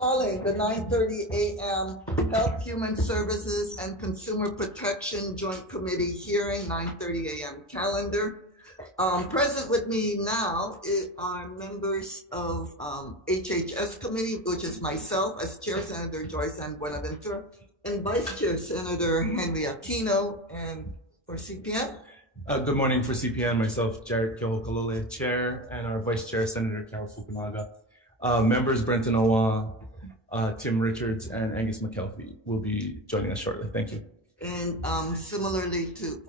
Calling the 9:30 a.m. Health, Human Services and Consumer Protection Joint Committee hearing, 9:30 a.m. calendar. Present with me now are members of HHS Committee, which is myself as Chair, Senator Joyce Ann Buenaventura, and Vice Chair, Senator Henry Aquino, and for CPN. Good morning for CPN, myself, Jared Kyohokalole, Chair, and our Vice Chair, Senator Carol Fukunaga. Members Brenton Owa, Tim Richards, and Angus McKelvey will be joining us shortly. Thank you. And similarly to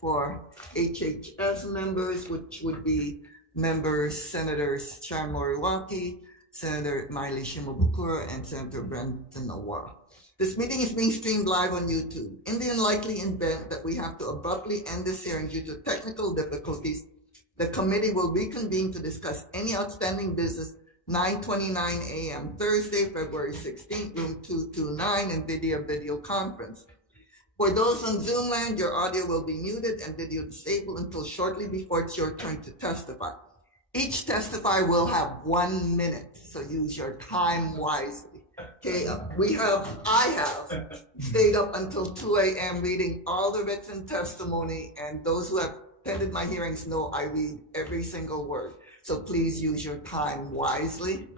for HHS members, which would be members Senators Sharon Moriwaki, Senator Miley Shimabukuro, and Senator Brenton Owa. This meeting is being streamed live on YouTube. In the unlikely event that we have to abruptly end this hearing due to technical difficulties, the committee will reconvene to discuss any outstanding business 9:29 a.m. Thursday, February 16th, room 229 in video conference. For those on Zoom land, your audio will be muted and video disabled until shortly before it's your turn to testify. Each testifier will have 1 minute, so use your time wisely. Okay, I have stayed up until 2 a.m. reading all the written testimony, and those who have attended my hearings know I read every single word. So please use your time wisely.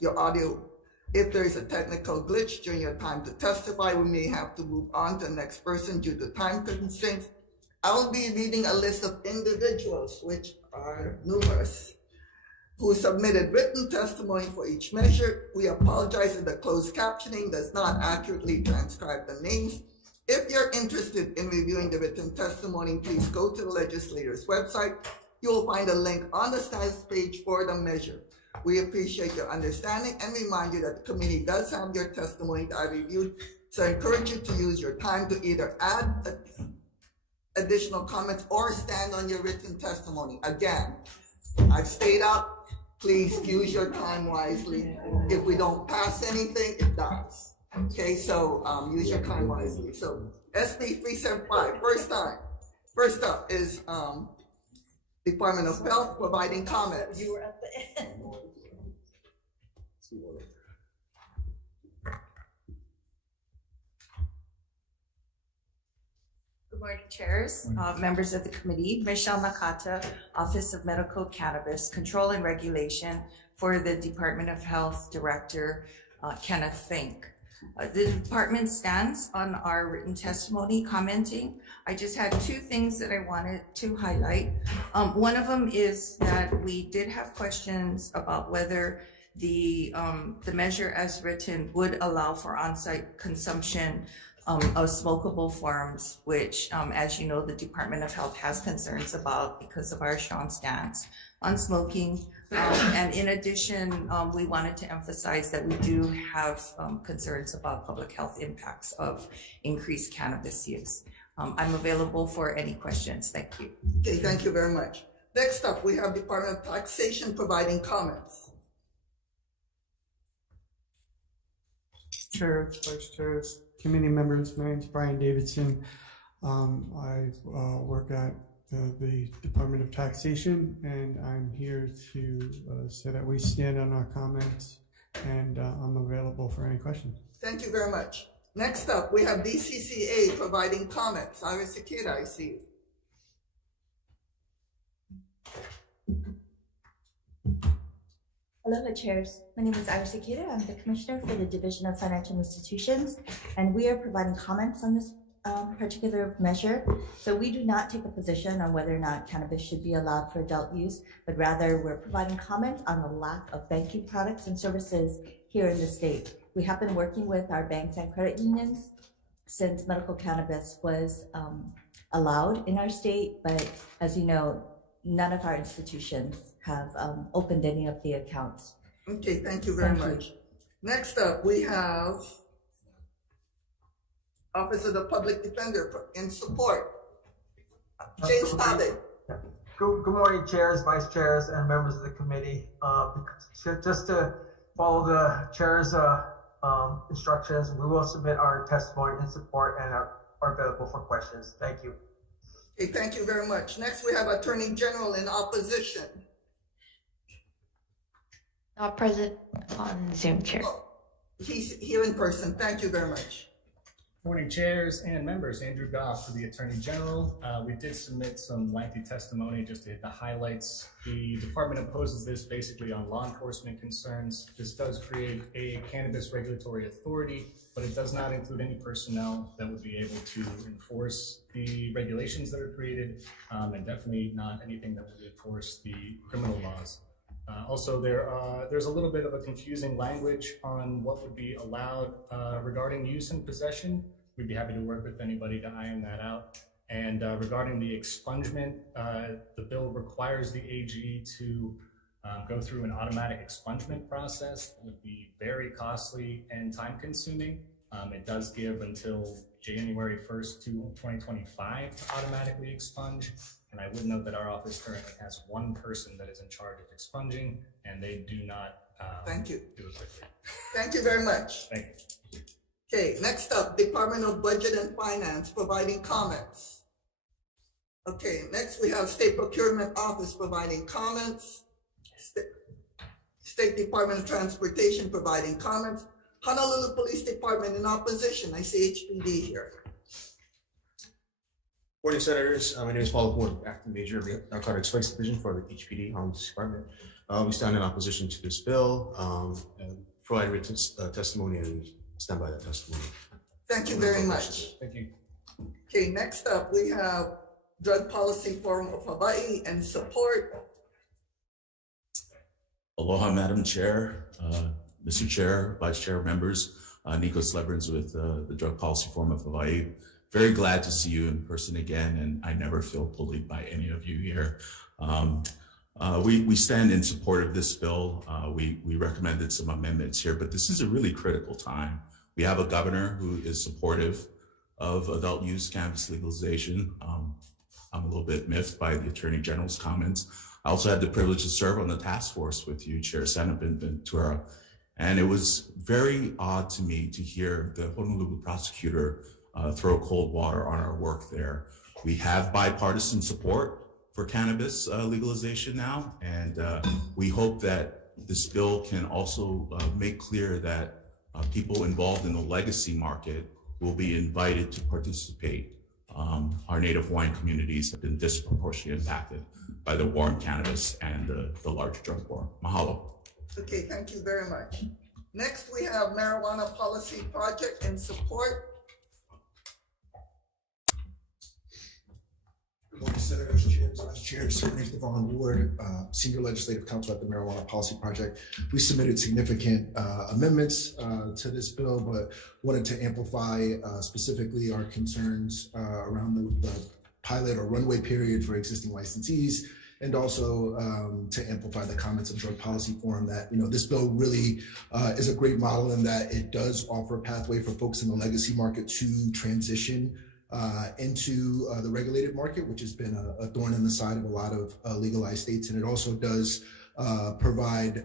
Your audio, if there is a technical glitch during your time to testify, we may have to move on to the next person due to time constraints. I will be reading a list of individuals, which are numerous, who submitted written testimony for each measure. We apologize if the closed captioning does not accurately transcribe the names. If you're interested in reviewing the written testimony, please go to the legislator's website. You will find a link on the status page for the measure. We appreciate your understanding and remind you that the committee does have your testimony that I reviewed, so I encourage you to use your time to either add additional comments or stand on your written testimony. Again, I've stayed up. Please use your time wisely. If we don't pass anything, it dies. Okay, so use your time wisely. So SB 375, first up is Department of Health providing comments. You were at the end. Good morning, chairs, members of the committee. Michelle Nakata, Office of Medical Cannabis Control and Regulation for the Department of Health Director, Kenneth Fink. The department stands on our written testimony commenting. I just had two things that I wanted to highlight. One of them is that we did have questions about whether the measure as written would allow for on-site consumption of smokable forms, which, as you know, the Department of Health has concerns about because of our strong stance on smoking. And in addition, we wanted to emphasize that we do have concerns about public health impacts of increased cannabis use. I'm available for any questions. Thank you. Okay, thank you very much. Next up, we have Department of Taxation providing comments. Chair, Vice Chairs, committee members, my name is Brian Davidson. I work at the Department of Taxation, and I'm here to say that we stand on our comments, and I'm available for any questions. Thank you very much. Next up, we have DCCA providing comments. Iris Akita, I see you. Aloha, chairs. My name is Iris Akita. I'm the commissioner for the Division of Financial Institutions, and we are providing comments on this particular measure. So we do not take a position on whether or not cannabis should be allowed for adult use, but rather we're providing comments on the lack of banking products and services here in the state. We have been working with our banks and credit unions since medical cannabis was allowed in our state, but as you know, none of our institutions have opened any of the accounts. Okay, thank you very much. Next up, we have Office of the Public Defender in support. James Tabe. Good morning, chairs, vice chairs, and members of the committee. Just to follow the chair's instructions, we will submit our testimony in support and are available for questions. Thank you. Okay, thank you very much. Next, we have Attorney General in opposition. Present on Zoom, Chair. Oh, he's here in person. Thank you very much. Morning, chairs and members. Andrew Goff for the Attorney General. We did submit some lengthy testimony just to hit the highlights. The department opposes this basically on law enforcement concerns. This does create a cannabis regulatory authority, but it does not include any personnel that would be able to enforce the regulations that are created, and definitely not anything that would enforce the criminal laws. Also, there's a little bit of a confusing language on what would be allowed regarding use and possession. We'd be happy to work with anybody to iron that out. And regarding the expungement, the bill requires the AG to go through an automatic expungement process. It would be very costly and time consuming. It does give until January 1st to 2025 to automatically expunge. And I would note that our office currently has one person that is in charge of expunging, and they do not Thank you. do it quickly. Thank you very much. Thank you. Okay, next up, Department of Budget and Finance providing comments. Okay, next we have State Procurement Office providing comments. State Department of Transportation providing comments. Honolulu Police Department in opposition. I see HPD here. Morning, Senators. My name is Paul Laporte, Acting Major of the Narcotics Vice Division for the HPD Honolulu Department. We stand in opposition to this bill, and provide written testimony and stand by that testimony. Thank you very much. Thank you. Okay, next up we have Drug Policy Forum of Hawaii and support. Aloha, Madam Chair, Mr. Chair, Vice Chair, members, Nico Slebrins with the Drug Policy Forum of Hawaii. Very glad to see you in person again, and I never feel bullied by any of you here. We stand in support of this bill. We recommended some amendments here, but this is a really critical time. We have a governor who is supportive of adult use cannabis legalization. I'm a little bit miffed by the Attorney General's comments. I also had the privilege to serve on the task force with you, Chair Senator Ventura, and it was very odd to me to hear the Honolulu prosecutor throw cold water on our work there. We have bipartisan support for cannabis legalization now, and we hope that this bill can also make clear that people involved in the legacy market will be invited to participate. Our Native Hawaiian communities have been disproportionately impacted by the war on cannabis and the large drug war. Mahalo. Okay, thank you very much. Next, we have Marijuana Policy Project and support. Good morning, Senators, Chairs, Vice Chairs. My name is Devon Wood, Senior Legislative Counsel at the Marijuana Policy Project. We submitted significant amendments to this bill, but wanted to amplify specifically our concerns around the pilot or runway period for existing licensees, and also to amplify the comments of Drug Policy Forum that, this bill really is a great model in that it does offer a pathway for folks in the legacy market to transition into the regulated market, which has been a thorn in the side of a lot of legalized states. And it also does provide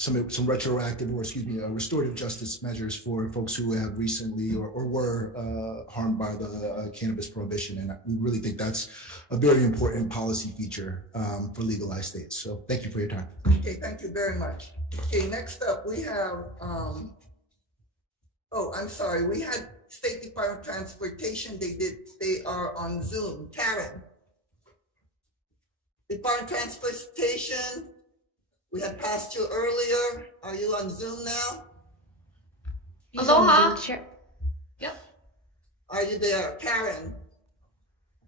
some retroactive, or restorative justice measures for folks who have recently or were harmed by the cannabis prohibition. And we really think that's a very important policy feature for legalized states. So thank you for your time. Okay, thank you very much. Okay, next up we have, I'm sorry, we had State Department of Transportation. They are on Zoom. Karen. Department of Transportation, we had passed you earlier. Are you on Zoom now? Aloha. Chair. Yep. Are you there, Karen?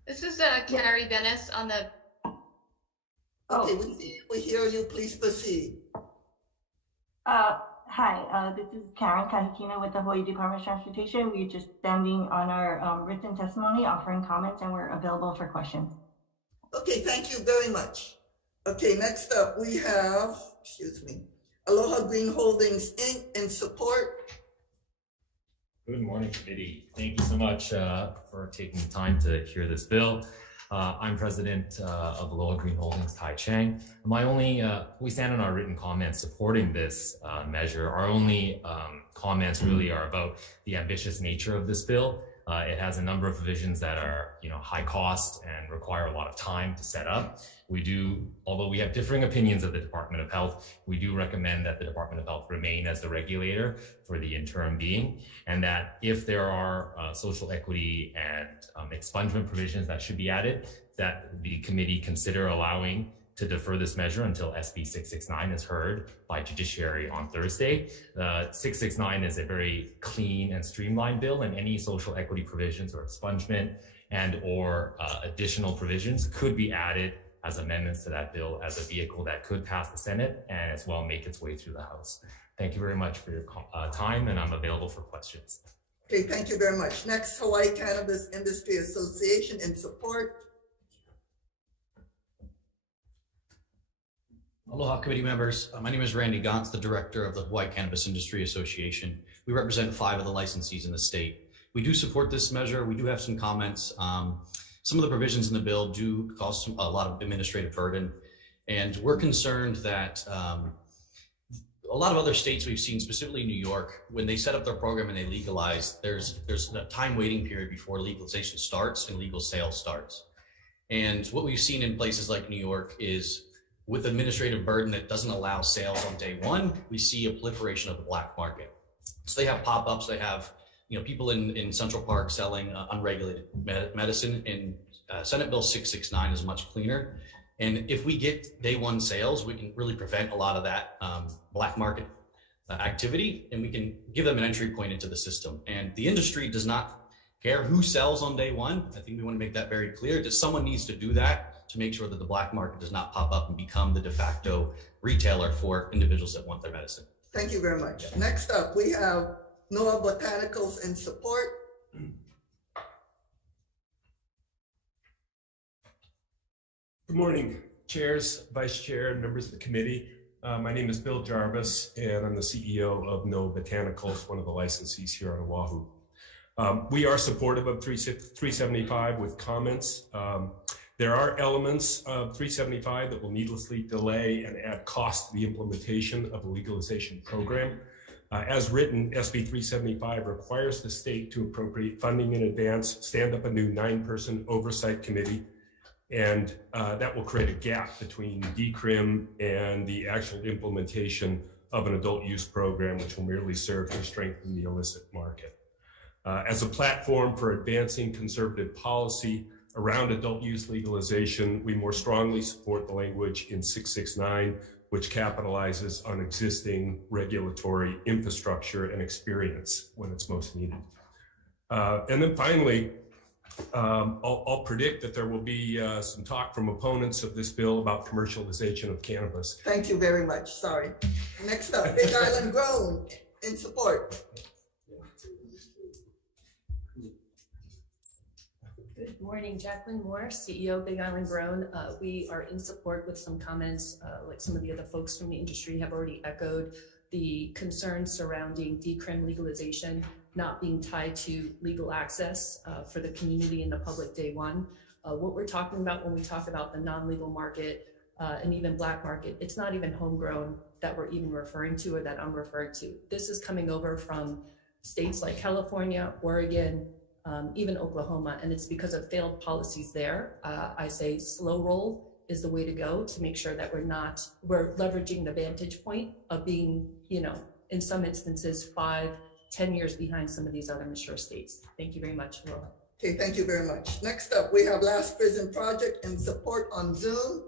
This is Carrie Dennis on the. Okay, we hear you. Please proceed. Hi, this is Karen Kahikina with the Hawaii Department of Transportation. We're just standing on our written testimony, offering comments, and we're available for questions. Okay, thank you very much. Okay, next up we have, Aloha Green Holdings Inc. in support. Good morning, committee. Thank you so much for taking the time to hear this bill. I'm president of Aloha Green Holdings, Tai Chang. We stand on our written comments supporting this measure. Our only comments really are about the ambitious nature of this bill. It has a number of provisions that are, high cost and require a lot of time to set up. Although we have differing opinions of the Department of Health, we do recommend that the Department of Health remain as the regulator for the interim being, and that if there are social equity and expungement provisions that should be added, that the committee consider allowing to defer this measure until SB 669 is heard by judiciary on Thursday. 669 is a very clean and streamlined bill, and any social equity provisions or expungement and or additional provisions could be added as amendments to that bill as a vehicle that could pass the Senate and as well make its way through the House. Thank you very much for your time, and I'm available for questions. Okay, thank you very much. Next, Hawaii Cannabis Industry Association in support. Aloha committee members. My name is Randy Gantz, the director of the Hawaii Cannabis Industry Association. We represent 5 of the licensees in the state. We do support this measure. We do have some comments. Some of the provisions in the bill do cause a lot of administrative burden, and we're concerned that a lot of other states we've seen, specifically New York, when they set up their program and they legalize, there's a time waiting period before legalization starts and legal sales starts. And what we've seen in places like New York is, with administrative burden that doesn't allow sales on day one, we see a proliferation of the black market. So they have pop-ups, they have people in Central Park selling unregulated medicine, and Senate Bill 669 is much cleaner. And if we get day one sales, we can really prevent a lot of that black market activity, and we can give them an entry point into the system. And the industry does not care who sells on day one. I think we want to make that very clear, that someone needs to do that to make sure that the black market does not pop up and become the de facto retailer for individuals that want their medicine. Thank you very much. Next up, we have NOAA Botanicals in support. Good morning, chairs, vice chair, and members of the committee. My name is Bill Jarvis, and I'm the CEO of NOAA Botanicals, one of the licensees here on Oahu. We are supportive of 375 with comments. There are elements of 375 that will needlessly delay and add cost to the implementation of a legalization program. As written, SB 375 requires the state to appropriate funding in advance, stand up a new 9-person oversight committee, and that will create a gap between decrim and the actual implementation of an adult use program, which will merely serve to strengthen the illicit market. As a platform for advancing conservative policy around adult use legalization, we more strongly support the language in 669, which capitalizes on existing regulatory infrastructure and experience when it's most needed. And then finally, I'll predict that there will be some talk from opponents of this bill about commercialization of cannabis. Thank you very much. Sorry. Next up, Big Island Grown in support. Good morning, Jacqueline Moore, CEO Big Island Grown. We are in support with some comments, like some of the other folks from the industry have already echoed, the concerns surrounding decrim legalization not being tied to legal access for the community and the public day one. What we're talking about when we talk about the non-legal market and even black market, it's not even homegrown that we're even referring to or that I'm referring to. This is coming over from states like California, Oregon, even Oklahoma, and it's because of failed policies there. I say slow roll is the way to go to make sure that we're leveraging the vantage point of being, in some instances, 5-10 years behind some of these other mature states. Thank you very much. Okay, thank you very much. Next up, we have Last Prison Project in support on Zoom.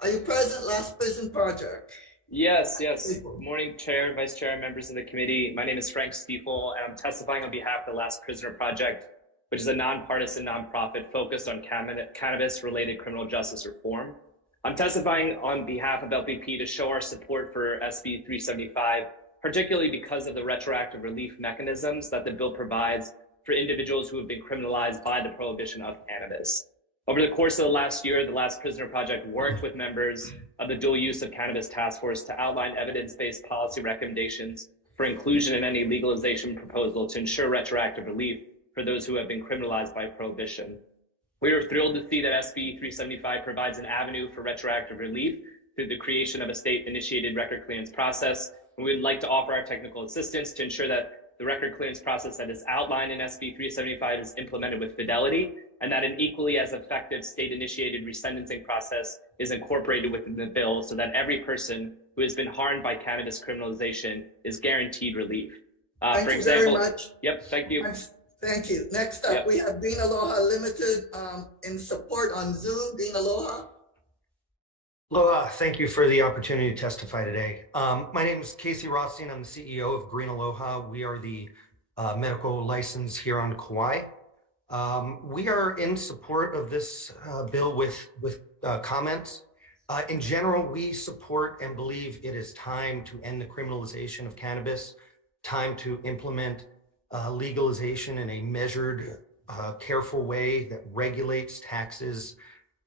Are you present, Last Prison Project? Yes. Good morning, Chair, Vice Chair, and members of the committee. My name is Frank Stiefel, and I'm testifying on behalf of the Last Prisoner Project, which is a nonpartisan nonprofit focused on cannabis-related criminal justice reform. I'm testifying on behalf of LPP to show our support for SB 375, particularly because of the retroactive relief mechanisms that the bill provides for individuals who have been criminalized by the prohibition of cannabis. Over the course of the last year, the Last Prisoner Project worked with members of the Dual Use of Cannabis Task Force to outline evidence-based policy recommendations for inclusion in any legalization proposal to ensure retroactive relief for those who have been criminalized by prohibition. We are thrilled to see that SB 375 provides an avenue for retroactive relief through the creation of a state-initiated record clearance process, and we would like to offer our technical assistance to ensure that the record clearance process that is outlined in SB 375 is implemented with fidelity, and that an equally as effective state-initiated resentencing process is incorporated within the bill so that every person who has been harmed by cannabis criminalization is guaranteed relief. Thank For you example, very much. Yep, thank you. Thank you. Next up, we have Green Aloha Limited in support on Zoom. Green Aloha. Aloha, thank you for the opportunity to testify today. My name is Casey Rothstein. I'm the CEO of Green Aloha. We are the medical license here on Kauai. We are in support of this bill with comments. In general, we support and believe it is time to end the criminalization of cannabis, time to implement legalization in a measured, careful way that regulates taxes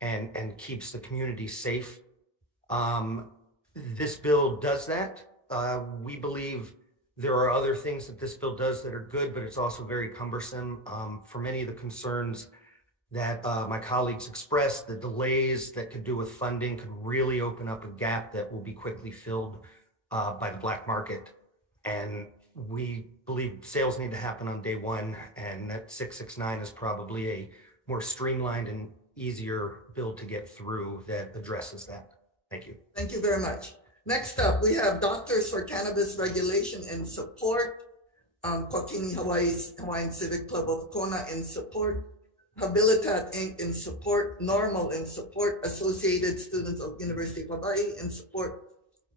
and keeps the community safe. This bill does that. We believe there are other things that this bill does that are good, but it's also very cumbersome. For many of the concerns that my colleagues expressed, the delays that could do with funding could really open up a gap that will be quickly filled by the black market. And we believe sales need to happen on day one, and that 669 is probably a more streamlined and easier bill to get through that addresses that. Thank you. Thank you very much. Next up, we have Doctors for Cannabis Regulation in support, Kokini Hawaiian Civic Club of Kona in support, Habilitat Inc. in support, Normal in support, Associated Students of University of Hawaii in support,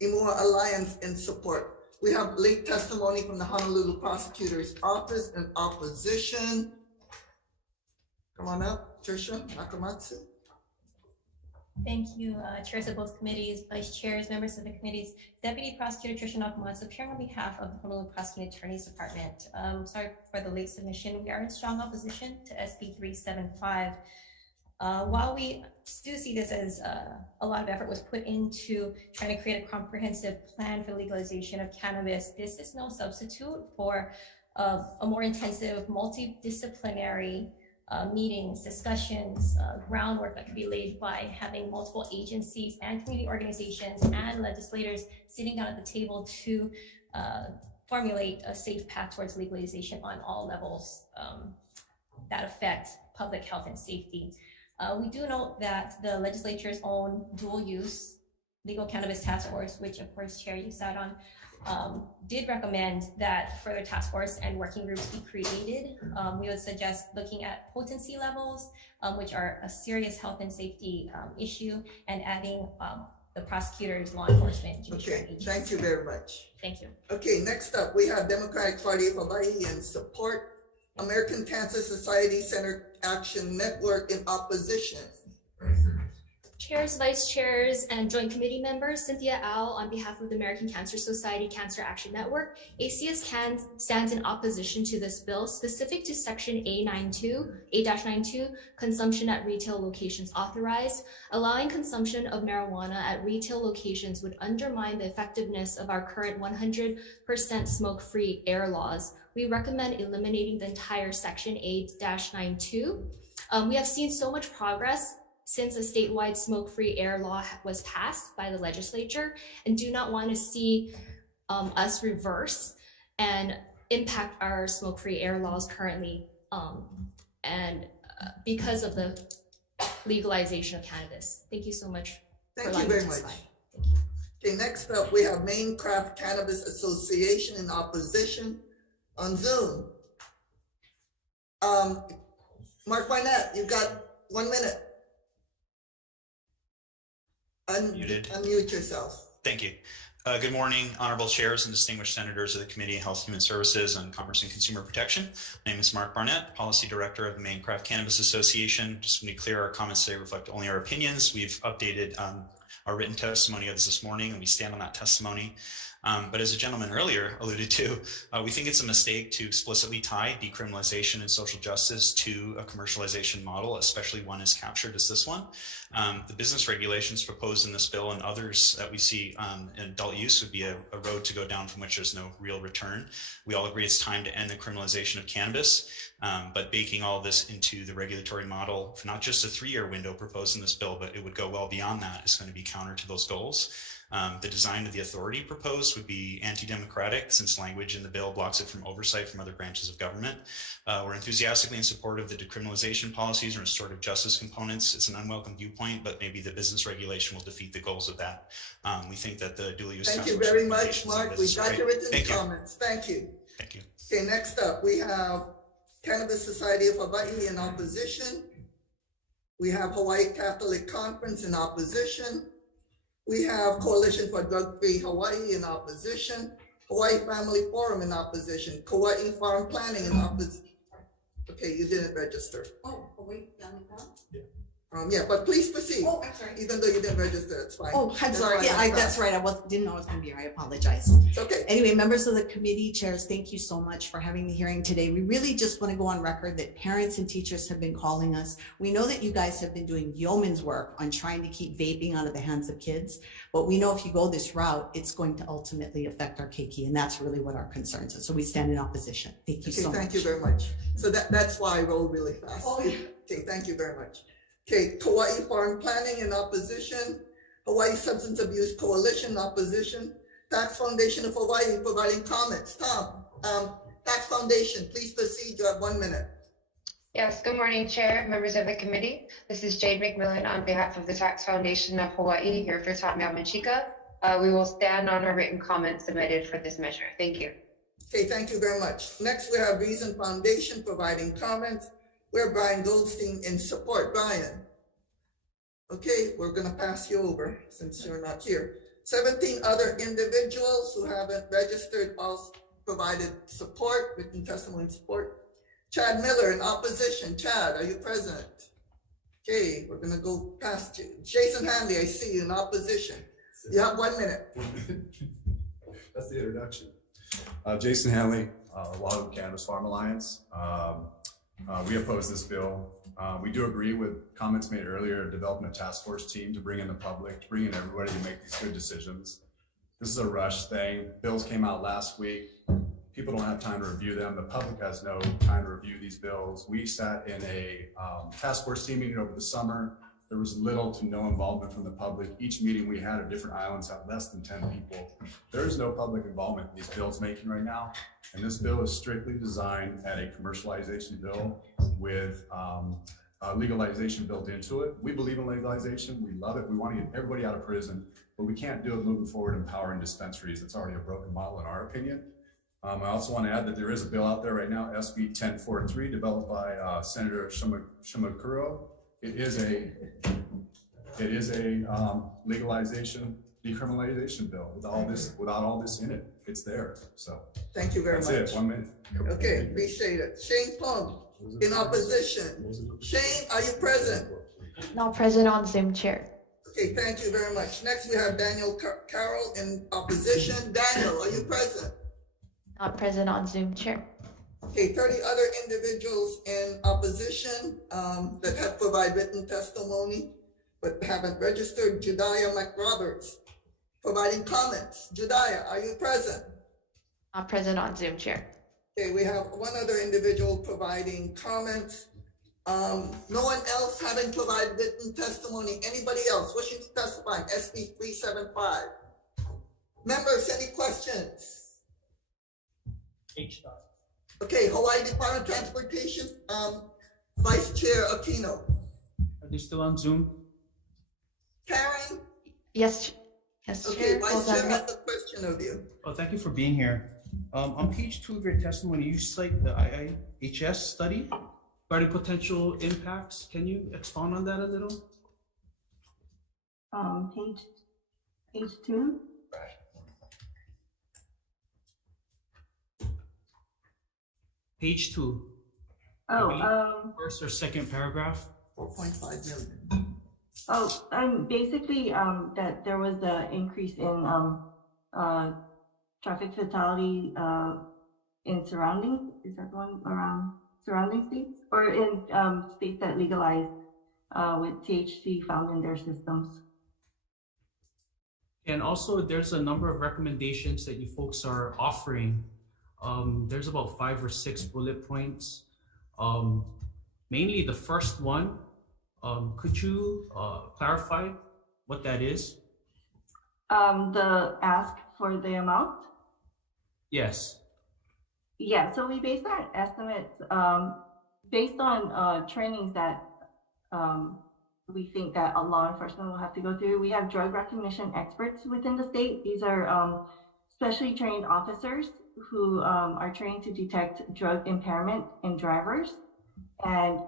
Imua Alliance in support. We have late testimony from the Honolulu Prosecutor's Office in opposition. Come on up, Tricia Nakamatsu. Thank you, chairs of both committees, vice chairs, members of the committees. Deputy Prosecutor Tricia Nakamatsu, appearing on behalf of the Honolulu Prosecuting Attorney's Department. Sorry for the late submission. We are in strong opposition to SB 375. While we do see this as a lot of effort was put into trying to create a comprehensive plan for legalization of cannabis, this is no substitute for a more intensive, multidisciplinary meetings, discussions, groundwork that could be laid by having multiple agencies and community organizations and legislators sitting down at the table to formulate a safe path towards legalization on all levels that affect public health and safety. We do note that the legislature's own dual use legal cannabis task force, which of course, Chair, you sat on, did recommend that further task force and working groups be created. We would suggest looking at potency levels, which are a serious health and safety issue, and adding the prosecutors, law enforcement, judiciary agencies. Thank you very much. Thank you. Okay, next up, we have Democratic Party of Hawaii in support, American Cancer Society Center Action Network in opposition. Chairs, vice chairs, and joint committee members, Cynthia Al on behalf of the American Cancer Society Cancer Action Network. ACS stands in opposition to this bill specific to section A-92, consumption at retail locations authorized. Allowing consumption of marijuana at retail locations would undermine the effectiveness of our current 100% smoke-free air laws. We recommend eliminating the entire section A-92. We have seen so much progress since a statewide smoke-free air law was passed by the legislature, and do not want to see us reverse and impact our smoke-free air laws currently, because of the legalization of cannabis. Thank you so much. Thank you very much. Okay, next up, we have Maine Craft Cannabis Association in opposition on Zoom. Mark Barnett, you've got 1 minute. Unmute yourself. Thank you. Good morning, honorable chairs and distinguished senators of the Committee on Health, Human Services, and Commerce and Consumer Protection. My name is Mark Barnett, Policy Director of the Maine Craft Cannabis Association. Just to be clear, our comments today reflect only our opinions. We've updated our written testimony as this morning, and we stand on that testimony. But as a gentleman earlier alluded to, we think it's a mistake to explicitly tie decriminalization and social justice to a commercialization model, especially one as captured as this one. The business regulations proposed in this bill and others that we see in adult use would be a road to go down from which there's no real return. We all agree it's time to end the criminalization of cannabis, but baking all this into the regulatory model, for not just a 3-year window proposed in this bill, but it would go well beyond that, is going to be counter to those goals. The design of the authority proposed would be anti-democratic since language in the bill blocks it from oversight from other branches of government. We're enthusiastically in support of the decriminalization policies and restorative justice components. It's an unwelcome viewpoint, but maybe the business regulation will defeat the goals of that. We think that the dual use Thank you task force very much, recommendations on Mark. this We are got great. your written Thank you. comments. Thank you. Thank you. Okay, next up, we have Cannabis Society of Hawaii in opposition. We have Hawaii Catholic Conference in opposition. We have Coalition for Drug-Free Hawaii in opposition. Hawaii Family Forum in opposition. Kauai Farm Planning in opposition. Okay, you didn't register. Oh, Hawaii Family Forum? Yeah, but please proceed. Oh, I'm sorry. Even though you didn't register, it's fine. Oh, I'm That's sorry. why Yeah, went that's back. right. Didn't know I was going to be here. I apologize. It's okay. Anyway, members of the committee, chairs, thank you so much for having the hearing today. We really just want to go on record that parents and teachers have been calling us. We know that you guys have been doing yeoman's work on trying to keep vaping out of the hands of kids, but we know if you go this route, it's going to ultimately affect our keiki, and that's really what our concerns are. So we stand in opposition. Thank you so much. Thank you very much. So that's why I roll really fast. Oh, yeah. Okay, thank you very much. Okay, Kauai Farm Planning in opposition. Hawaii Substance Abuse Coalition in opposition. Tax Foundation of Hawaii providing comments. Tom, Tax Foundation, please proceed. You have 1 minute. Yes, good morning, Chair, members of the committee. This is Jade McMillan on behalf of the Tax Foundation of Hawaii here for Top Meow-Machika. We will stand on our written comments submitted for this measure. Thank you. Okay, thank you very much. Next, we have Reason Foundation providing comments. We have Brian Goldstein in support. Brian. Okay, we're gonna pass you over since you're not here. 17 other individuals who haven't registered also provided support, written testimony and support. Chad Miller in opposition. Chad, are you present? Okay, we're gonna go past you. Jason Hanley, I see you in opposition. You have 1 minute. That's the introduction. Jason Hanley, Oahu Cannabis Farm Alliance. We oppose this bill. We do agree with comments made earlier, developing a task force team to bring in the public, to bring in everybody to make these good decisions. This is a rush thing. Bills came out last week. People don't have time to review them. The public has no time to review these bills. We sat in a task force team meeting over the summer. There was little to no involvement from the public. Each meeting we had at different islands had less than 10 people. There is no public involvement in these bills making right now. And this bill is strictly designed at a commercialization bill with legalization built into it. We believe in legalization. We love it. We want to get everybody out of prison, but we can't do it moving forward empowering dispensaries. It's already a broken model in our opinion. I also want to add that there is a bill out there right now, SB 1043, developed by Senator Shimakuro. It is a legalization, decriminalization bill without all this in it. It's there. So thank you very much. That's it. 1 minute. Okay, appreciate it. Shane Plum in opposition. Shane, are you present? Not present on Zoom, Chair. Okay, thank you very much. Next, we have Daniel Carroll in opposition. Daniel, are you present? Not present on Zoom, Chair. Okay, 30 other individuals in opposition that have provided written testimony but haven't registered. Jediah McRoberts providing comments. Jediah, are you present? Not present on Zoom, Chair. Okay, we have one other individual providing comments. No one else having provided written testimony. Anybody else wishing to testify? SB 375. Members, any questions? Okay, Hawaii Department of Transportation, Vice Chair Aquino. Are they still on Zoom? Karen? Yes, Okay, Chair. Vice Chair has a question of you. Oh, thank you for being here. On page 2 of your testimony, you cite the IIHS study regarding potential impacts. Can you expound on that a little? Page 2. Page 2. First or second paragraph. 4.5 million. Basically, that there was an increase in traffic fatality in surrounding, is that one around surrounding states? Or in states that legalized with THC found in their systems? And also, there's a number of recommendations that you folks are offering. There's about 5 or 6 bullet points. Mainly the first one, could you clarify what that is? The ask for the amount? Yes. Yeah, so we based our estimates based on trainings that we think that a law enforcement will have to go through. We have drug recognition experts within the state. These are specially trained officers who are trained to detect drug impairment in drivers. And,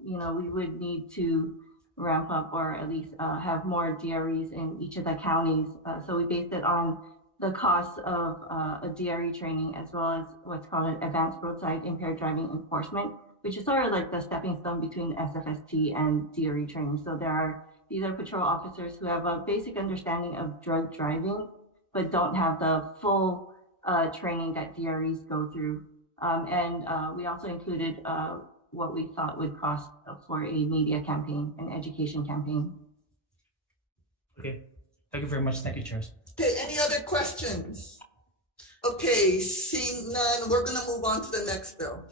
we would need to ramp up or at least have more DREs in each of the counties. So we based it on the cost of a DRE training as well as what's called an advanced roadside impaired driving enforcement, which is sort of like the stepping stone between SFST and DRE training. So these are patrol officers who have a basic understanding of drug driving, but don't have the full training that DREs go through. And we also included what we thought would cost for a media campaign, an education campaign. Okay, thank you very much. Thank you, chairs. Okay, any other questions? Okay, seeing none, we're gonna move on to the next bill.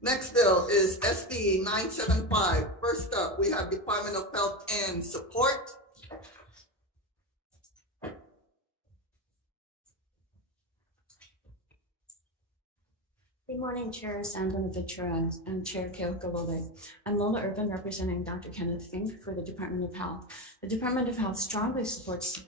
Next bill is SB 975. First up, we have Department of Health and Support. Good morning, Chair Sandra Ventura and Chair Keoka Lole. I'm Lola Urban representing Dr. Kenneth Fink for the Department of Health. The Department of Health strongly supports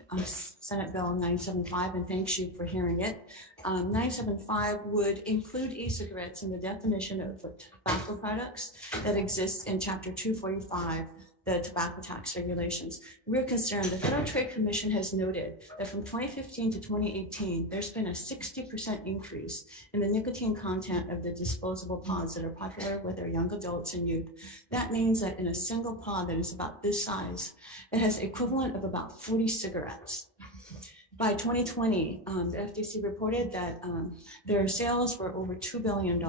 Senate Bill 975 and thanks you for hearing it. 975 would include e-cigarettes in the definition of tobacco products that exists in Chapter 245, the tobacco tax regulations. We're concerned. The Federal Trade Commission has noted that from 2015 to 2018, there's been a 60% increase in the nicotine content of the disposable pods that are popular with our young adults and youth. That means that in a single pod that is about this size, it has equivalent of about 40 cigarettes. By 2020, the FTC reported that their sales were over $2 billion.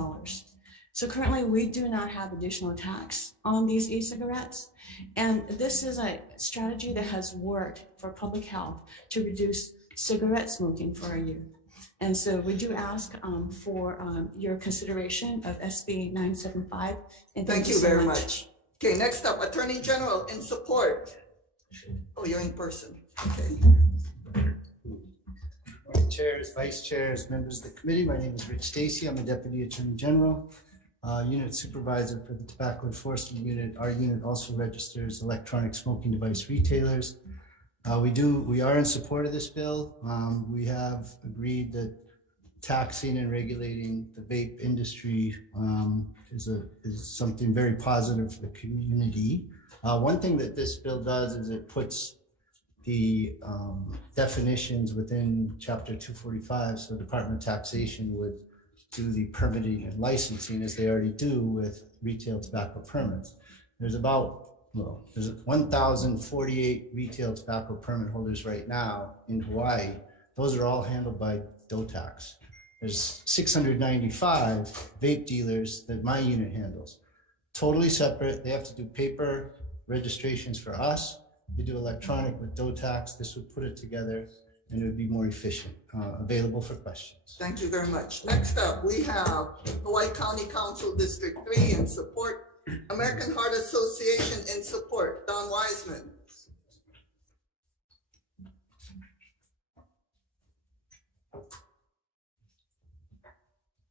So currently we do not have additional tax on these e-cigarettes. And this is a strategy that has worked for public health to reduce cigarette smoking for our youth. And so we do ask for your consideration of SB 975. And Thank you very much. Okay, next up, Attorney General in support. Oh, you're in person. Okay. Chairs, vice chairs, members of the committee. My name is Rich Stacy. I'm a Deputy Attorney General, Unit Supervisor for the Tobacco Enforcement Unit. Our unit also registers electronic smoking device retailers. We are in support of this bill. We have agreed that taxing and regulating the vape industry is something very positive for the community. One thing that this bill does is it puts the definitions within Chapter 245, so Department of Taxation would do the permitting and licensing as they already do with retail tobacco permits. There's 1,048 retail tobacco permit holders right now in Hawaii. Those are all handled by DOTAX. There's 695 vape dealers that my unit handles. Totally separate. They have to do paper registrations for us. They do electronic with DOTAX. This would put it together and it would be more efficient. Available for questions. Thank you very much. Next up, we have Hawaii County Council District 3 in support, American Heart Association in support. Don Wiseman.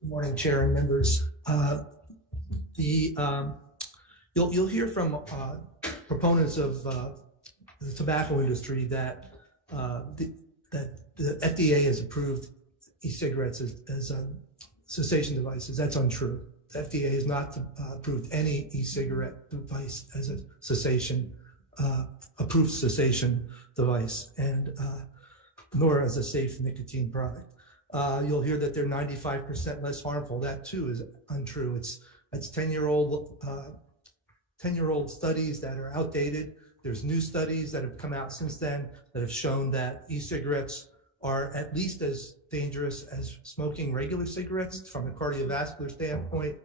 Good morning, Chair and members. You'll hear from proponents of the tobacco industry that the FDA has approved e-cigarettes as cessation devices. That's untrue. The FDA has not approved any e-cigarette device as a approved cessation device, and nor as a safe nicotine product. You'll hear that they're 95% less harmful. That too is untrue. It's 10-year-old studies that are outdated. There's new studies that have come out since then that have shown that e-cigarettes are at least as dangerous as smoking regular cigarettes from a cardiovascular standpoint,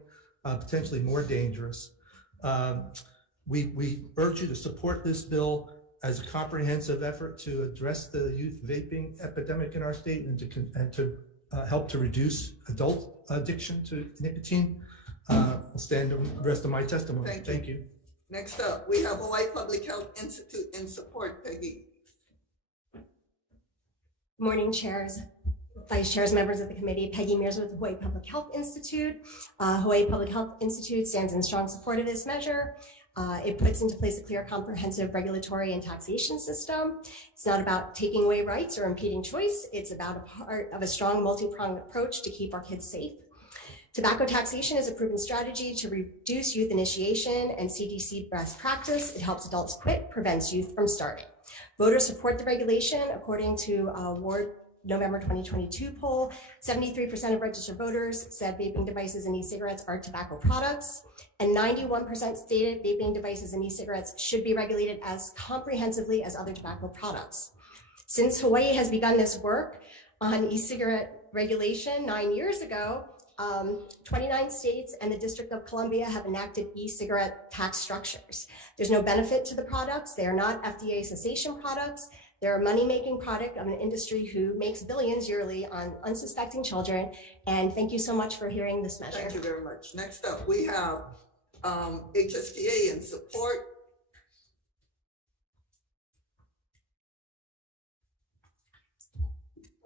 potentially more dangerous. We urge you to support this bill as a comprehensive effort to address the youth vaping epidemic in our state and to help to reduce adult addiction to nicotine. I'll stand the rest of my testimony. Thank you. Next up, we have Hawaii Public Health Institute in support. Peggy. Good morning, chairs, vice chairs, members of the committee. Peggy Mears with the Hawaii Public Health Institute. Hawaii Public Health Institute stands in strong support of this measure. It puts into place a clear, comprehensive regulatory and taxation system. It's not about taking away rights or impeding choice. It's about a part of a strong multi-pronged approach to keep our kids safe. Tobacco taxation is a proven strategy to reduce youth initiation and CDC best practice. It helps adults quit, prevents youth from starting. Voters support the regulation. According to a Ward November 2022 poll, 73% of registered voters said vaping devices and e-cigarettes are tobacco products, and 91% stated vaping devices and e-cigarettes should be regulated as comprehensively as other tobacco products. Since Hawaii has begun this work on e-cigarette regulation 9 years ago, 29 states and the District of Columbia have enacted e-cigarette tax structures. There's no benefit to the products. They are not FDA cessation products. They're a money-making product of an industry who makes billions yearly on unsuspecting children. And thank you so much for hearing this measure. Thank you very much. Next up, we have HSTA in support.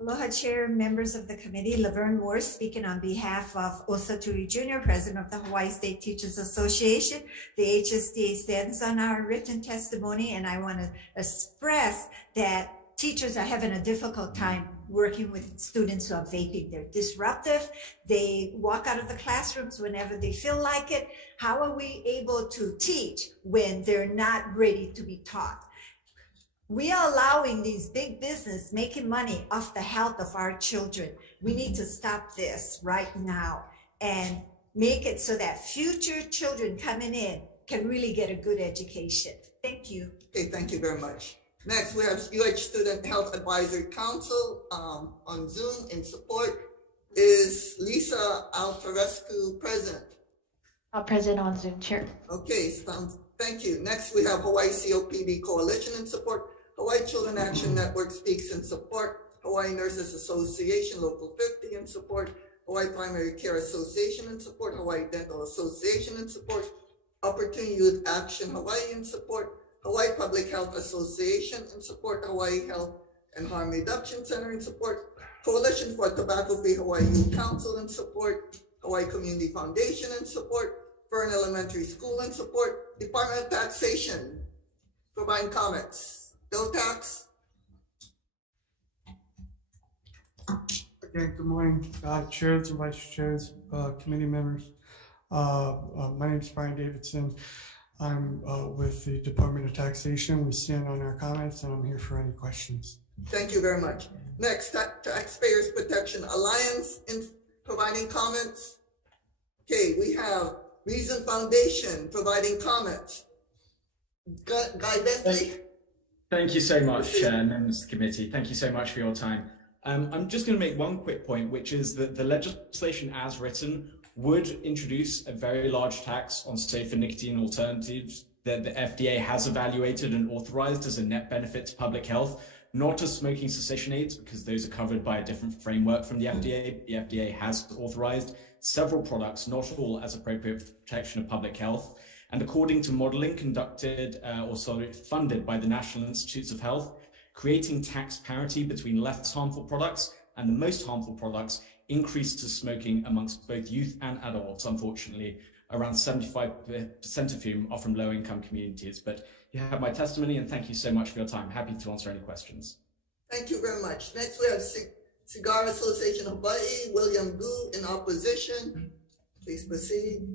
Aloha Chair, members of the committee, Laverne Moore speaking on behalf of Osa Tui Jr., President of the Hawaii State Teachers Association. The HSTA stands on our written testimony, and I want to express that teachers are having a difficult time working with students who are vaping. They're disruptive. They walk out of the classrooms whenever they feel like it. How are we able to teach when they're not ready to be taught? We are allowing these big business making money off the health of our children. We need to stop this right now and make it so that future children coming in can really get a good education. Thank you. Okay, thank you very much. Next, we have UH Student Health Advisory Council on Zoom in support. Is Lisa Altarescu present? Present on Zoom, Chair. Okay, thank you. Next, we have Hawaii COPD Coalition in support. Hawaii Children Action Network speaks in support. Hawaii Nurses Association Local 50 in support. Hawaii Primary Care Association in support. Hawaii Dental Association in support. Opportunity Youth Action Hawaii in support. Hawaii Public Health Association in support. Hawaii Health and Harm Reduction Center in support. Coalition for Tobacco-Free Hawaii Youth Council in support. Hawaii Community Foundation in support. Fern Elementary School in support. Department of Taxation providing comments. Bill tax. Again, good morning, chairs and vice chairs, committee members. My name is Brian Davidson. I'm with the Department of Taxation. We stand on our comments, and I'm here for any questions. Thank you very much. Next, Taxpayers Protection Alliance in providing comments. Okay, we have Reason Foundation providing comments. Guy Bentley. Thank you so much, Chair, members of the committee. Thank you so much for your time. I'm just going to make one quick point, which is that the legislation as written would introduce a very large tax on safer nicotine alternatives that the FDA has evaluated and authorized as a net benefit to public health, not as smoking cessation aids, because those are covered by a different framework from the FDA. The FDA has authorized several products, not all as appropriate for protection of public health. And according to modeling conducted funded by the National Institutes of Health, creating tax parity between less harmful products and the most harmful products increases smoking amongst both youth and adults, unfortunately, around 75% of whom are from low-income communities. But you have my testimony, and thank you so much for your time. Happy to answer any questions. Thank you very much. Next, we have Cigar Association of Hawaii, William Gu in opposition. Please proceed.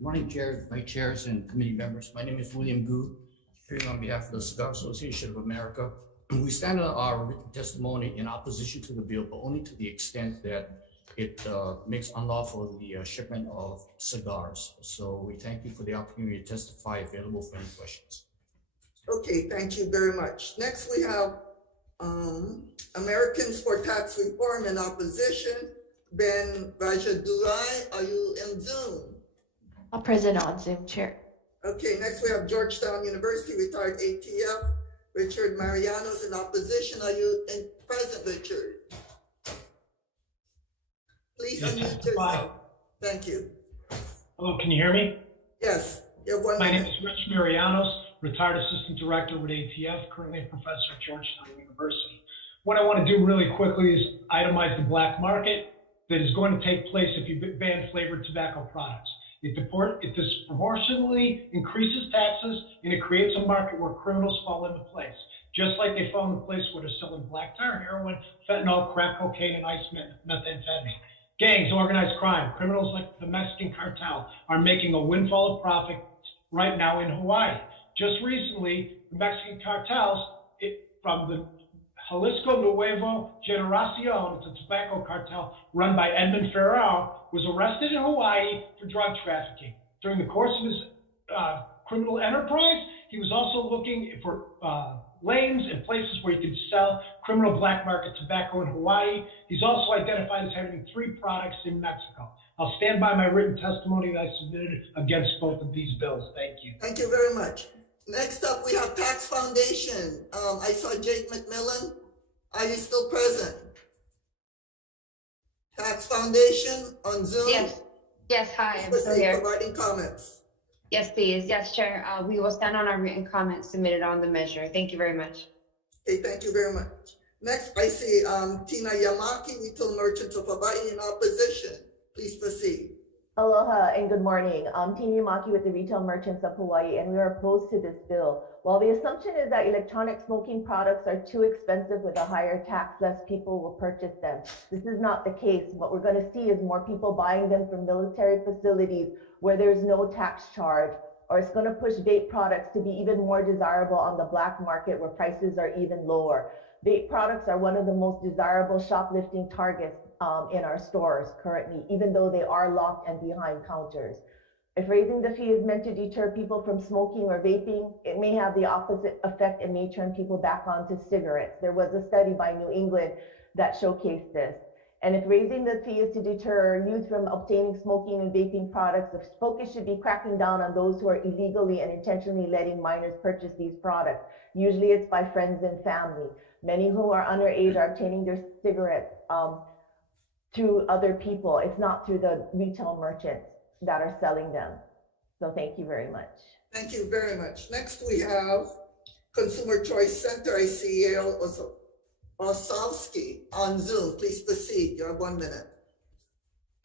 Morning, Chair, Vice Chairs, and committee members. My name is William Gu, appearing on behalf of the Cigar Association of America. We stand on our written testimony in opposition to the bill, but only to the extent that it makes unlawful the shipment of cigars. So we thank you for the opportunity to testify. Available for any questions. Okay, thank you very much. Next, we have Americans for Tax Reform in opposition. Ben Rajadurai, are you in Zoom? Present on Zoom, Chair. Okay, next we have Georgetown University, retired ATF, Richard Mariano's in opposition. Are you present, Richard? Please unmute yourself. Thank you. Hello, can you hear me? Yes, you have 1 minute. My name is Rich Marianos, retired assistant director with ATF, currently a professor at Georgetown University. University. What I want to do really quickly is itemize the black market that is going to take place if you ban flavored tobacco products. It disproportionately increases taxes, and it creates a market where criminals fall into place, just like they fall into place where they're selling black tar, heroin, fentanyl, crack cocaine, and ice methamphetamine. Gangs, organized crime, criminals like the Mexican cartel are making a windfall of profit right now in Hawaii. Just recently, the Mexican cartels from the Jalisco Nuevo Generacion, it's a tobacco cartel run by Edmund Ferraro, was arrested in Hawaii for drug trafficking. During the course of his criminal enterprise, he was also looking for lanes and places where he could sell criminal black market tobacco in Hawaii. He's also identified as having 3 products in Mexico. I'll stand by my written testimony that I submitted against both of these bills. Thank you. Thank you very much. Next up, we have Tax Foundation. I saw Jake McMillan. Are you still present? Tax Foundation on Zoom? Yes, hi, I'm still Proceed, here. providing comments. Yes, please. Yes, Chair. We will stand on our written comments submitted on the measure. Thank you very much. Okay, thank you very much. Next, I see Tina Yamaki, Retail Merchants of Hawaii, in opposition. Please proceed. Aloha and good morning. I'm Tina Yamaki with the Retail Merchants of Hawaii, and we are opposed to this bill. While the assumption is that electronic smoking products are too expensive with a higher tax, less people will purchase them. This is not the case. What we're going to see is more people buying them from military facilities where there's no tax charge, or it's going to push vape products to be even more desirable on the black market where prices are even lower. Vape products are one of the most desirable shoplifting targets in our stores currently, even though they are locked and behind counters. If raising the fee is meant to deter people from smoking or vaping, it may have the opposite effect and may turn people back onto cigarettes. There was a study by New England that showcased this. And if raising the fee is to deter youth from obtaining smoking and vaping products, the focus should be cracking down on those who are illegally and intentionally letting minors purchase these products. Usually it's by friends and family. Many who are underage are obtaining their cigarettes through other people. It's not through the retail merchants that are selling them. So thank you very much. Thank you very much. Next, we have Consumer Choice Center. I see Yale Osowski on Zoom. Please proceed. You have 1 minute.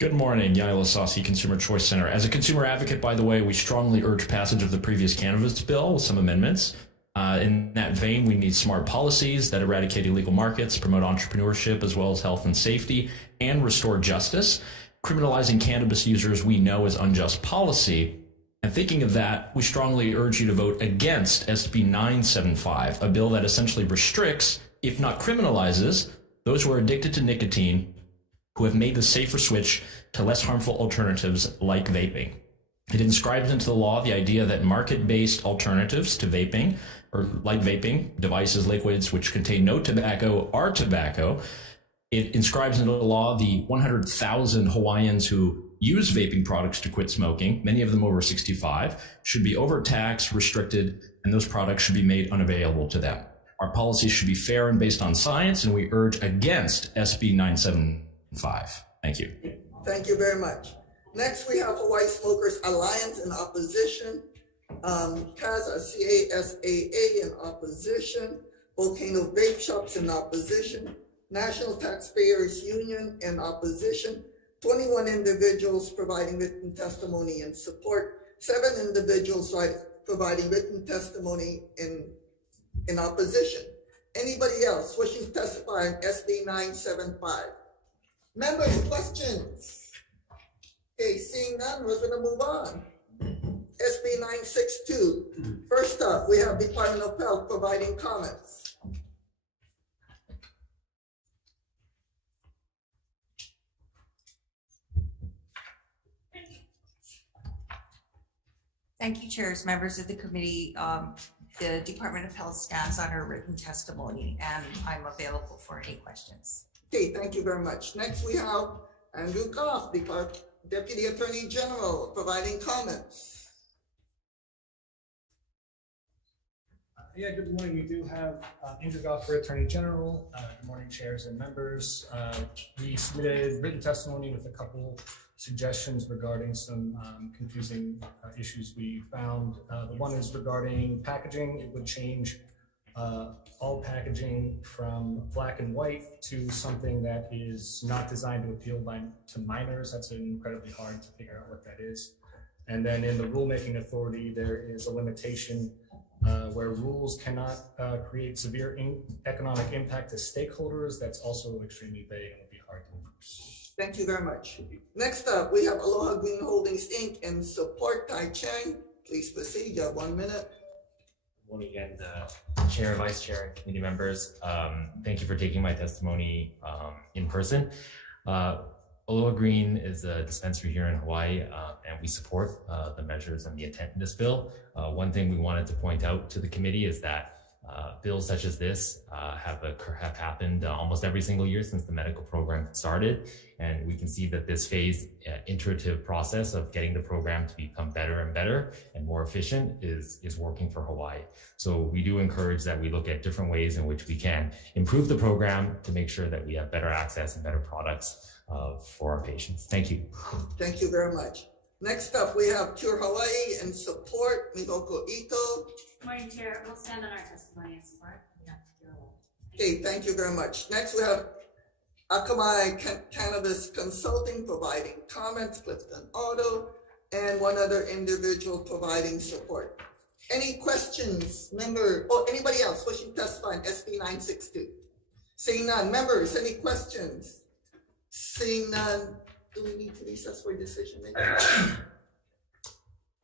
Good morning, Yael Osowski, Consumer Choice Center. As a consumer advocate, by the way, we strongly urge passage of the previous cannabis bill with some amendments. In that vein, we need smart policies that eradicate illegal markets, promote entrepreneurship, as well as health and safety, and restore justice. Criminalizing cannabis users we know is unjust policy. And thinking of that, we strongly urge you to vote against SB 975, a bill that essentially restricts, if not criminalizes, those who are addicted to nicotine who have made the safer switch to less harmful alternatives like vaping. It inscribes into the law the idea that market-based alternatives to vaping, or like vaping, devices, liquids which contain no tobacco are tobacco. It inscribes into the law the 100,000 Hawaiians who use vaping products to quit smoking, many of them over 65, should be overtaxed, restricted, and those products should be made unavailable to them. Our policies should be fair and based on science, and we urge against SB 975. Thank you. Thank you very much. Next, we have Hawaii Smokers Alliance in opposition, CASAA in opposition, Volcano Vape Shops in opposition, National Taxpayers Union in opposition, 21 individuals providing written testimony in support, 7 individuals providing written testimony in opposition. Anybody else wishing to testify on SB 975? Members, questions? Okay, seeing none, we're going to move on. SB 962. First up, we have Department of Health providing comments. Thank you, chairs, members of the committee. The Department of Health stands on our written testimony, and I'm available for any questions. Okay, thank you very much. Next, we have Andrew Goff, Deputy Attorney General, providing comments. Yeah, good morning. We do have Andrew Goff for Attorney General. Good morning, chairs and members. We submitted written testimony with a couple suggestions regarding some confusing issues we found. The one is regarding packaging. It would change all packaging from black and white to something that is not designed to appeal to minors. That's incredibly hard to figure out what that is. And then in the rulemaking authority, there is a limitation where rules cannot create severe economic impact to stakeholders. That's also extremely vague and will be hard to enforce. Thank you very much. Next up, we have Aloha Green Holdings, Inc. and support Tai Chang. Please proceed. You have 1 minute. Morning again, Chair, Vice Chair, and committee members. Thank you for taking my testimony in person. Aloha Green is a dispensary here in Hawaii, and we support the measures and the intent in this bill. One thing we wanted to point out to the committee is that bills such as this have happened almost every single year since the medical program started. And we can see that this phased iterative process of getting the program to become better and better and more efficient is working for Hawaii. So we do encourage that we look at different ways in which we can improve the program to make sure that we have better access and better products for our patients. Thank you. Thank you very much. Next up, we have Cure Hawaii and support Mihoko Ito. Good morning, Chair. We'll stand on our testimony and support. Okay, thank you very much. Next, we have Akamai Cannabis Consulting providing comments, Clifton Auto, and one other individual providing support. Any questions, member, or anybody else wishing to testify on SB 962? Seeing none. Members, any questions? Seeing none. Do we need to recess for decision making?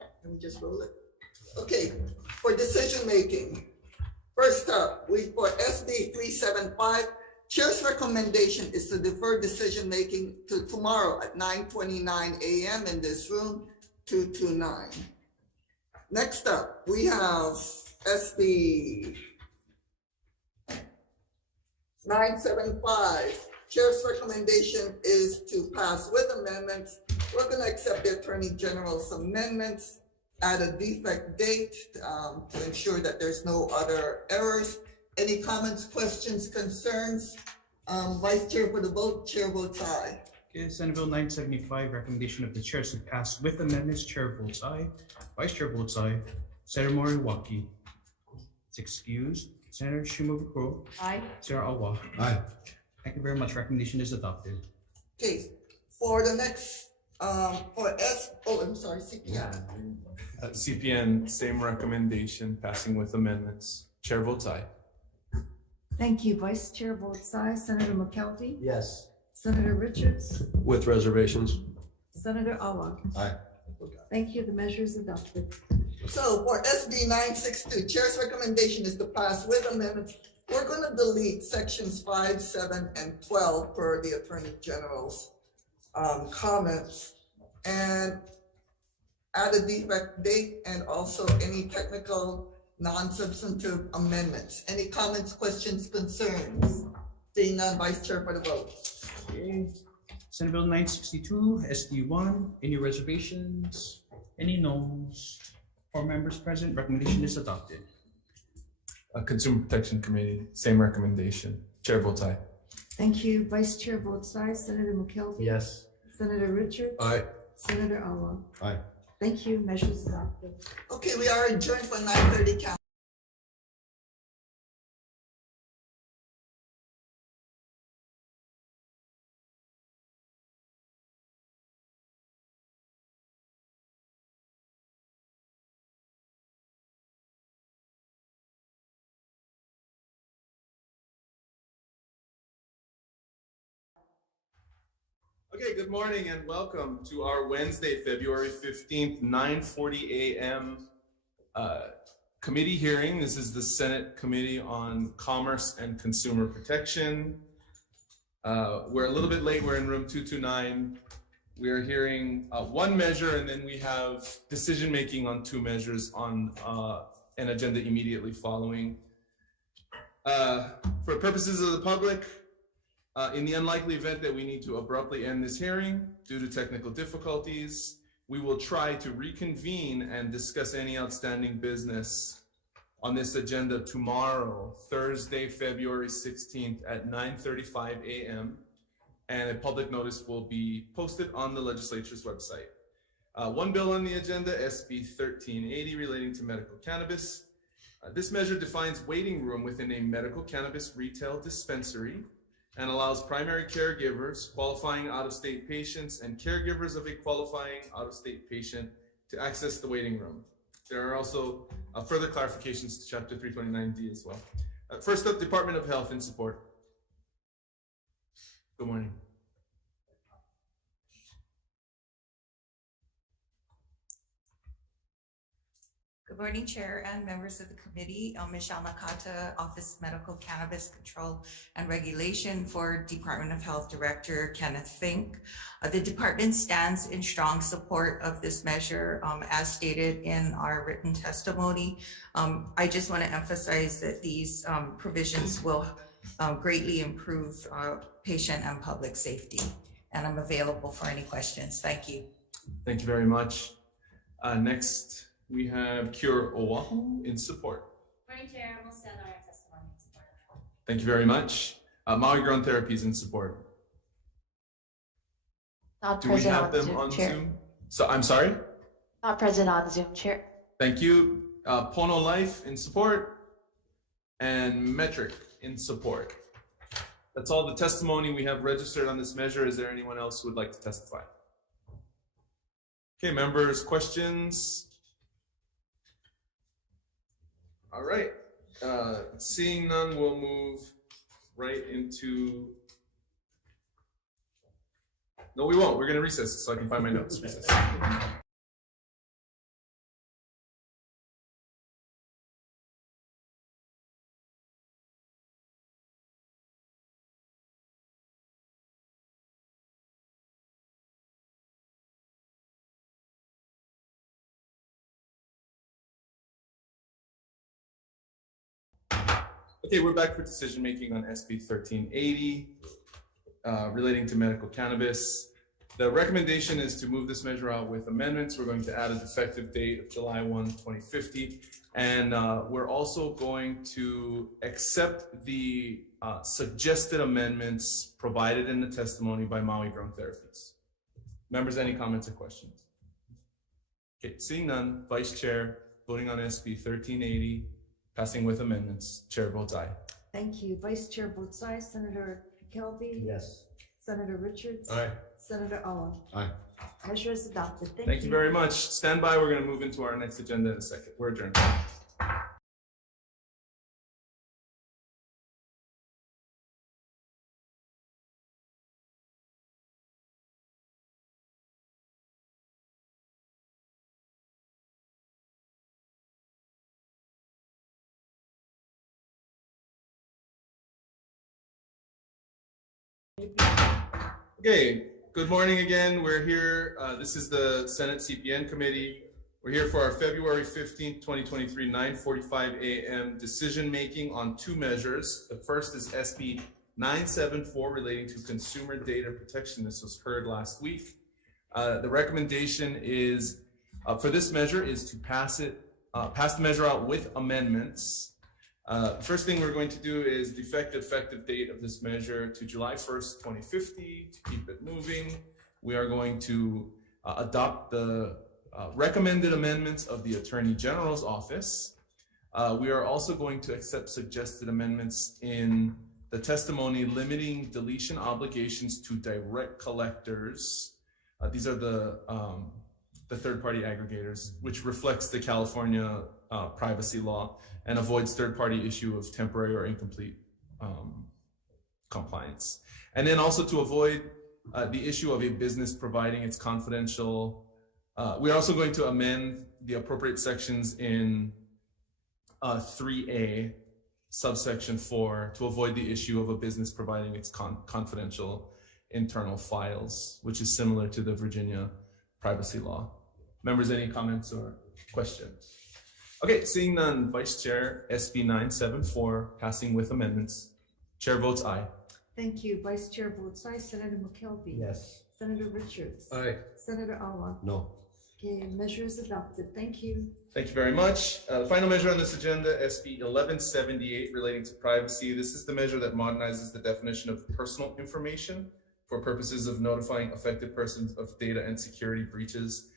Let me just roll it. Okay, for decision making. First up, for SB 375, Chair's recommendation is to defer decision making to tomorrow at 9:29 a.m. in this room, 229. Next up, we have SB 975. Chair's recommendation is to pass with amendments. We're going to accept the Attorney General's amendments, add a defect date to ensure that there's no other errors. Any comments, questions, concerns? Vice Chair for the vote, Chair votes aye. Okay, Senate Bill 975, recommendation of the chair to pass with amendments. Chair votes aye. Vice Chair votes aye. Senator Moriwaki is excused. Senator Shimabukuro. Aye. Senator Awa. Aye. Thank you very much. Recommendation is adopted. Okay, for the next, I'm sorry, CPN. CPN, same recommendation, passing with amendments. Chair votes aye. Thank you. Vice Chair votes aye. Senator McKelvey? Yes. Senator Richards? With reservations. Senator Awa? Aye. Thank you. The measure is adopted. So for SB 962, Chair's recommendation is to pass with amendments. We're going to delete sections 5, 7, and 12 per the Attorney General's comments and add a defect date and also any technical non-substantive amendments. Any comments, questions, concerns? Seeing none, Vice Chair for the vote. Okay. Senate Bill 962, SD1. Any reservations? Any noes? 4 members present. Recommendation is adopted. Consumer Protection Committee, same recommendation. Chair votes aye. Thank you. Vice Chair votes aye. Senator McKelvey? Yes. Senator Richards? Aye. Senator Awa? Aye. Thank you. Measure is adopted. Okay, we are adjourned for 9:30 count. Okay, good morning and welcome to our Wednesday, February 15th, 9:40 a.m. Committee hearing. This is the Senate Committee on Commerce and Consumer Protection. We're a little bit late. We're in room 229. We are hearing one measure, and then we have decision-making on 2 measures on an agenda immediately following. For purposes of the public, in the unlikely event that we need to abruptly end this hearing due to technical difficulties, we will try to reconvene and discuss any outstanding business on this agenda tomorrow, Thursday, February 16th at 9:35 a.m. And a public notice will be posted on the legislature's website. One bill on the agenda, SB 1380, relating to medical cannabis. This measure defines waiting room within a medical cannabis retail dispensary and allows primary caregivers, qualifying out-of-state patients, and caregivers of a qualifying out-of-state patient to access the waiting room. There are also further clarifications to Chapter 329D as well. First up, Department of Health in support. Good morning. Good morning, Chair and members of the committee. Michelle Nakata, Office of Medical Cannabis Control and Regulation for Department of Health Director Kenneth Fink. The department stands in strong support of this measure, as stated in our written testimony. I just want to emphasize that these provisions will greatly improve patient and public safety. And I'm available for any questions. Thank you. Thank you very much. Next, we have Cure Oahu in support. Morning, Chair. We'll stand on our testimony in support. Thank you very much. Maui Grown Therapies in support. Not Do we present have on them Zoom, on Chair. Zoom? So I'm sorry? Not present on Zoom, Chair. Thank you. Pono Life in support and Metric in support. That's all the testimony we have registered on this measure. Is there anyone else who would like to testify? Okay, members, questions? All right, seeing none, we'll move right into, no, we won't. We're gonna recess so I can find my notes. Recess. Okay, we're back for decision making on SB 1380 relating to medical cannabis. The recommendation is to move this measure out with amendments. We're going to add an effective date of July 1, 2050. And we're also going to accept the suggested amendments provided in the testimony by Maui Grown Therapies. Members, any comments or questions? Okay, seeing none, Vice Chair, voting on SB 1380. Passing with amendments. Chair votes aye. Thank you. Vice Chair votes aye. Senator McKelvey? Yes. Senator Richards? Aye. Senator Owen? Aye. Measure is adopted. Thank you very much. Stand by. We're going to move into our next agenda in a second. We're adjourned. Okay, good morning again. We're here. This is the Senate CPN committee. We're here for our February 15th, 2023, 9:45 a.m. decision making on two measures. The first is SB 974 relating to consumer data protection. This was heard last week. The recommendation is for this measure is to pass the measure out with amendments. First thing we're going to do is defect effective date of this measure to July 1st, 2050 to keep it moving. We are going to adopt the recommended amendments of the Attorney General's office. We are also going to accept suggested amendments in the testimony limiting deletion obligations to direct collectors. These are the third-party aggregators, which reflects the California privacy law and avoids third-party issue of temporary or incomplete compliance. And then also to avoid the issue of a business providing its confidential. We're also going to amend the appropriate sections in 3A, subsection 4, to avoid the issue of a business providing its confidential internal files, which is similar to the Virginia privacy law. Members, any comments or questions? Okay, seeing none, Vice Chair, SB 974, passing with amendments. Chair votes aye. Thank you. Vice Chair votes aye. Senator McKelvey? Yes. Senator Richards? Aye. Senator Awa? No. Okay, measure is adopted. Thank you. Thank you very much. The final measure on this agenda, SB 1178, relating to privacy. This is the measure that modernizes the definition of personal information for purposes of notifying affected persons of data and security breaches.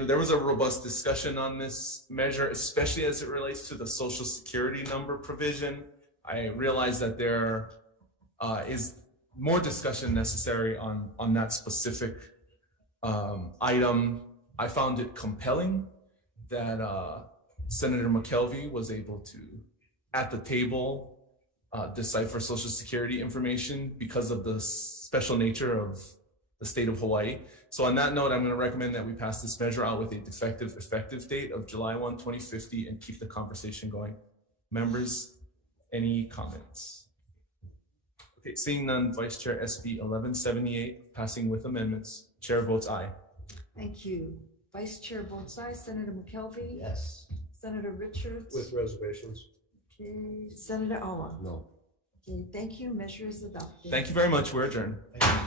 there was a robust discussion on this measure, especially as it relates to the Social Security number provision. I realize that there is more discussion necessary on that specific item. I found it compelling that Senator McKelvey was able to, at the table, decipher Social Security information because of the special nature of the state of Hawaii. So on that note, I'm going to recommend that we pass this measure out with a defective effective date of July 1, 2050 and keep the conversation going. Members, any comments? Okay, seeing none, Vice Chair SB 1178, passing with amendments. Chair votes aye. Thank you. Vice Chair votes aye. Senator McKelvey? Yes. Senator Richards? With reservations. Okay. Senator Awa? No. Okay, thank you. Measure is adopted. Thank you very much. We're adjourned. Thank you.